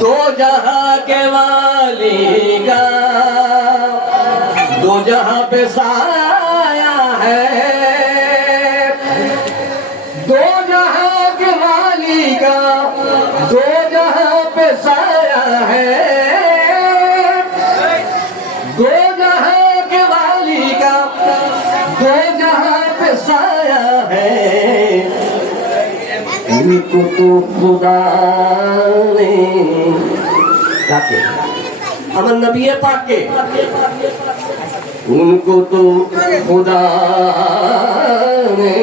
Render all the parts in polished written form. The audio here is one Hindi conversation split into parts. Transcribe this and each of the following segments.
दो जहां के वाली का दो जहां पे साया है, दो जहां के वाली का दो जहां पे साया है, दो जहां के वाली का दो जहां पे साया है। इनको तो खुदा ने काके अमर नबी पाक के उनको तो खुदा ने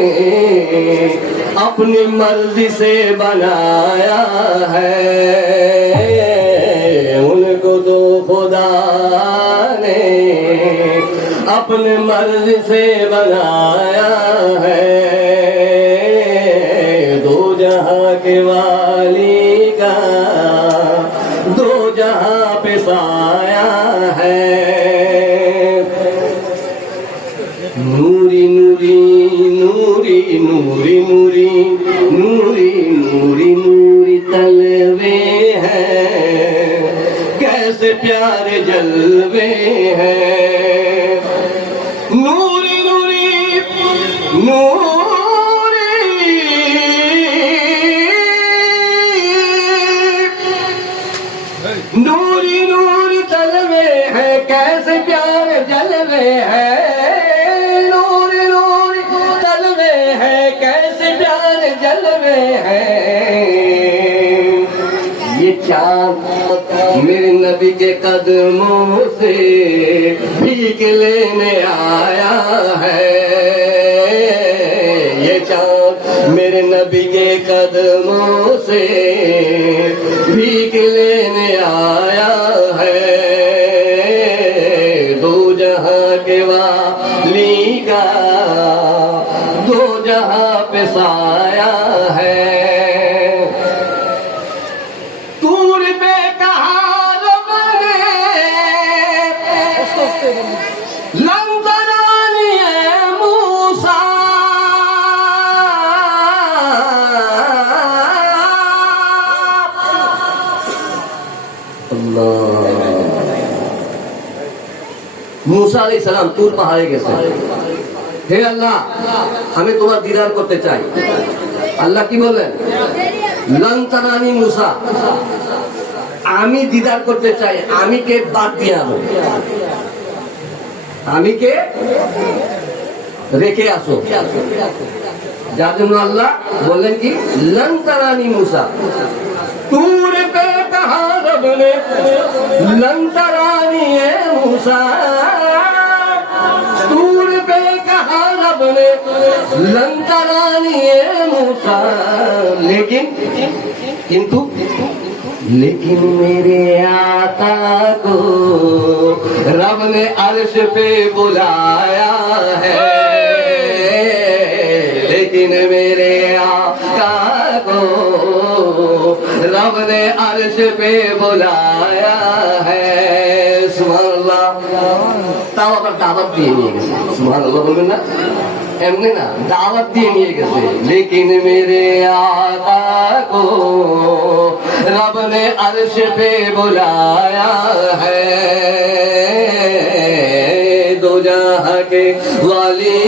अपनी मर्जी से बनाया है, उनको तो खुदा ने अपनी मर्जी से बनाया है। दो जहां के वाली का दो जहां पे साया है। नूरी नूरी नूरी नूरी नूरी नूरी नूरी नूरी तलवे हैं, कैसे प्यारे जलवे हैं। नूरी नूरी नूरी नूरी नूरी तलवे हैं, कैसे प्यारे जलवे हैं। जलवे हैं ये चाँद मेरे नबी के कदमों से भीग लेने आया है। ये चाँद मेरे नबी के कदमों से भीग लेने आया है। दो जहां के वाली का दो जहां पे साया है। तूर पे कहा रब ने लंगरानी है मूसा, मूसा अलैहिस्सलाम तूर पहाड़े গেছে। হে আল্লাহ আমি তোমার দিদার করতে চাই। আল্লাহ কি বললেন? লান তারানি মুসা, আমি দিদার করতে চাই, আমি কে বাদ দিয়ে আসো, আমি কে রেখে আসো। যার জন্য আল্লাহ বললেন কি লান তারানি মুসা। तूर पे कहा रब ने लन तरानी है मूसा, तूर पे कहा रब ने लन तरानी है मूसा। लेकिन किंतु लेकिन मेरे आका को रब ने अर्श पे बुलाया है। लेकिन मेरे आका को रब ने अर्श पे बुलाया है। सुभानअल्लाह। তাও আবার দাওয়াত দিয়ে নিয়ে গেছে। সুবহানাল্লাহ বলবেন না? এমনি না, দাওয়াত দিয়ে নিয়ে গেছে। लेकिन मेरे आका को रब ने अर्श पे बुलाया है। दो जहां के वाली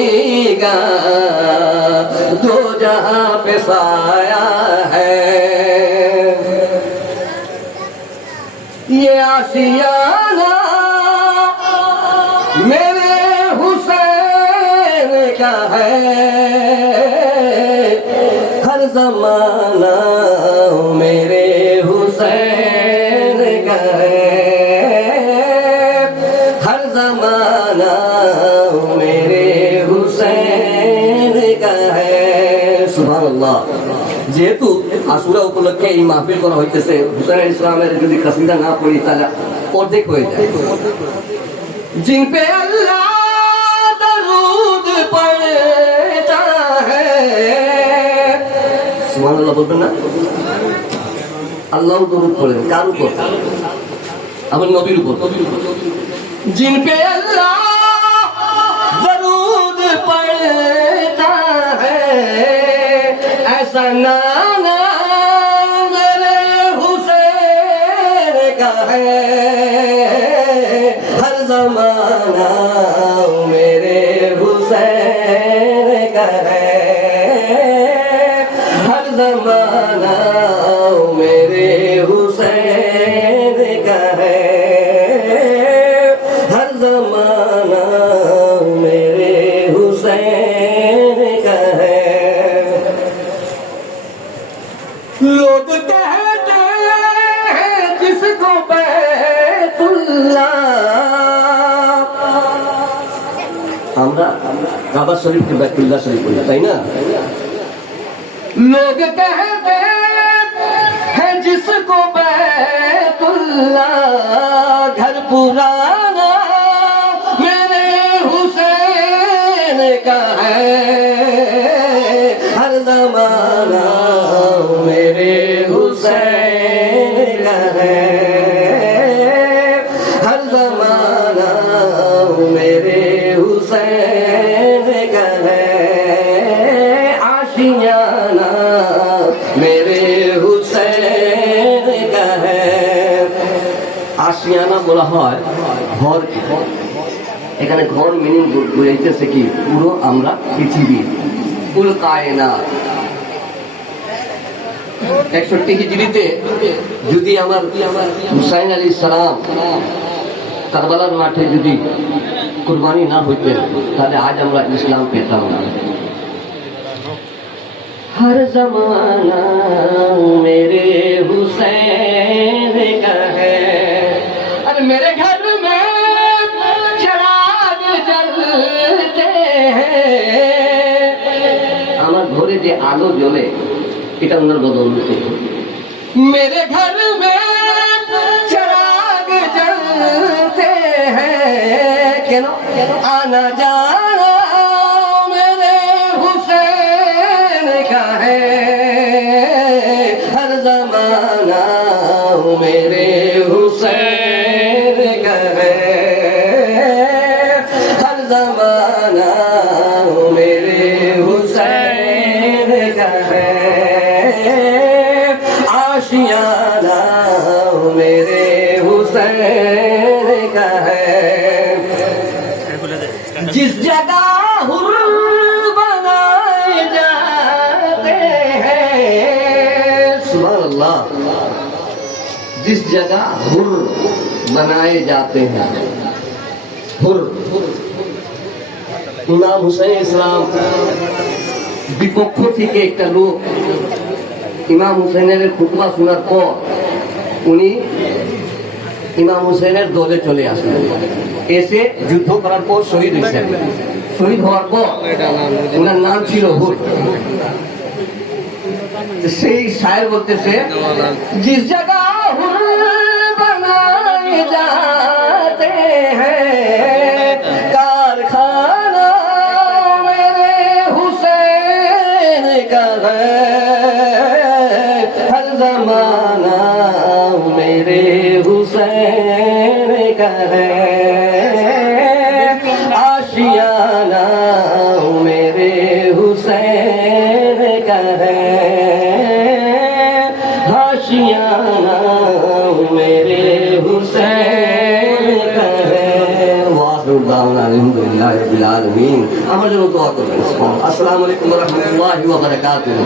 का दो जहां पे साया है। ये आशियाना मेरे हुसैन का है, हर जमाना मेरे हुसैन का है, हर जमाना मेरे हुसैन का है। सुभानअल्लाह। যেহেতু আশুরা উপলক্ষে এই মাহফিল করা হইতেছে, হুসাইন ইসলামের যদি কাসিদা না পড়ি তাহলে অর্ধেক হয়ে যায়। जिन पे अल्लाह दरूद पढ़ता है, सुभानअल्लाह बोलবেন না? আল্লাহ দরুদ পড়েন কার উপর? আমার নবীর উপর। जिन पे अल्लाह दरूद पढ़ता है, ऐसा नाम का है, हर जमाना मेरे हुसैन का है, हर जमाना मेरे हुसैन का है, हर जमाना मेरे हुसैन का है। लोग कहते हैं जिसको बैतुल्लाह, আমরা কাবা শরীফকে बैतुल्लाह শরীফ বলি, তাই না? लोग कहते हैं जिसको बैतुल्लाह, घर पुराना मेरे हुसैन का है, हर जमाना मेरे हुसैन का है, हर जमाना मेरे हुसैन का है, आशियाना मेरे हुसैन का है। आशियाना বলা হয় ঘরকে, এখানে ঘর মিনিং বুঝাইতেছে কি পুরো আমরা পৃথিবী, কুল কায়নাত। 61 হিজরিতে যদি আমার হুসাইন আলাইহিস সালাম কারবালার মাঠে যদি কুরবানি না হইতেন তাহলে আজ আমরা ইসলাম পেতাম না। हर जमाना मेरे हुसैन का है, अरे मेरे घर में चिराग जलते हैं, আমার ঘরে যে আলো জ্বলে এটা ওনার বদৌলতে। मेरे घर में चिराग जलते हैं, কেন आना जाना मेरे हुसैन का है, हर जमाना मेरे हुसैन का है, हर जमाना मेरे हुसैन का है, आशियाना मेरे हुसैन का है। जिस जगह हुर बनाए जाते हैं, सुभान अल्लाह, जिस जगह हुर बनाए जाते हैं, हुर ইমাম হুসাইন ইসলাম বিপক্ষ থেকে একটা লোক ইমাম হুসাইনের খুতবা শোনার পর উনি ইমাম হুসাইনের দলে চলে আসলেন, এসে যুদ্ধ করার পর শহীদ হয়েছেন। শহীদ হওয়ার পর ওনার নাম ছিল হুর। সেই শায়ের বলতেছে জিস জায়গা হুর বানায়ে যাতে হ্যাঁ, কারখানা মেরে হুসैन का है, हर जमाना मेरे हुसैन का है, आशियाना मेरे हुसैन का है, आशियाना मेरे हुसैन का है। वाहिर दावना अल्हम्दुलिल्लाहि रब्बिल आलमीन। আমার জন্য দোয়া করবেন। আসসালামু আলাইকুম ওয়া রাহমাতুল্লাহি ওয়া বারাকাতুহু।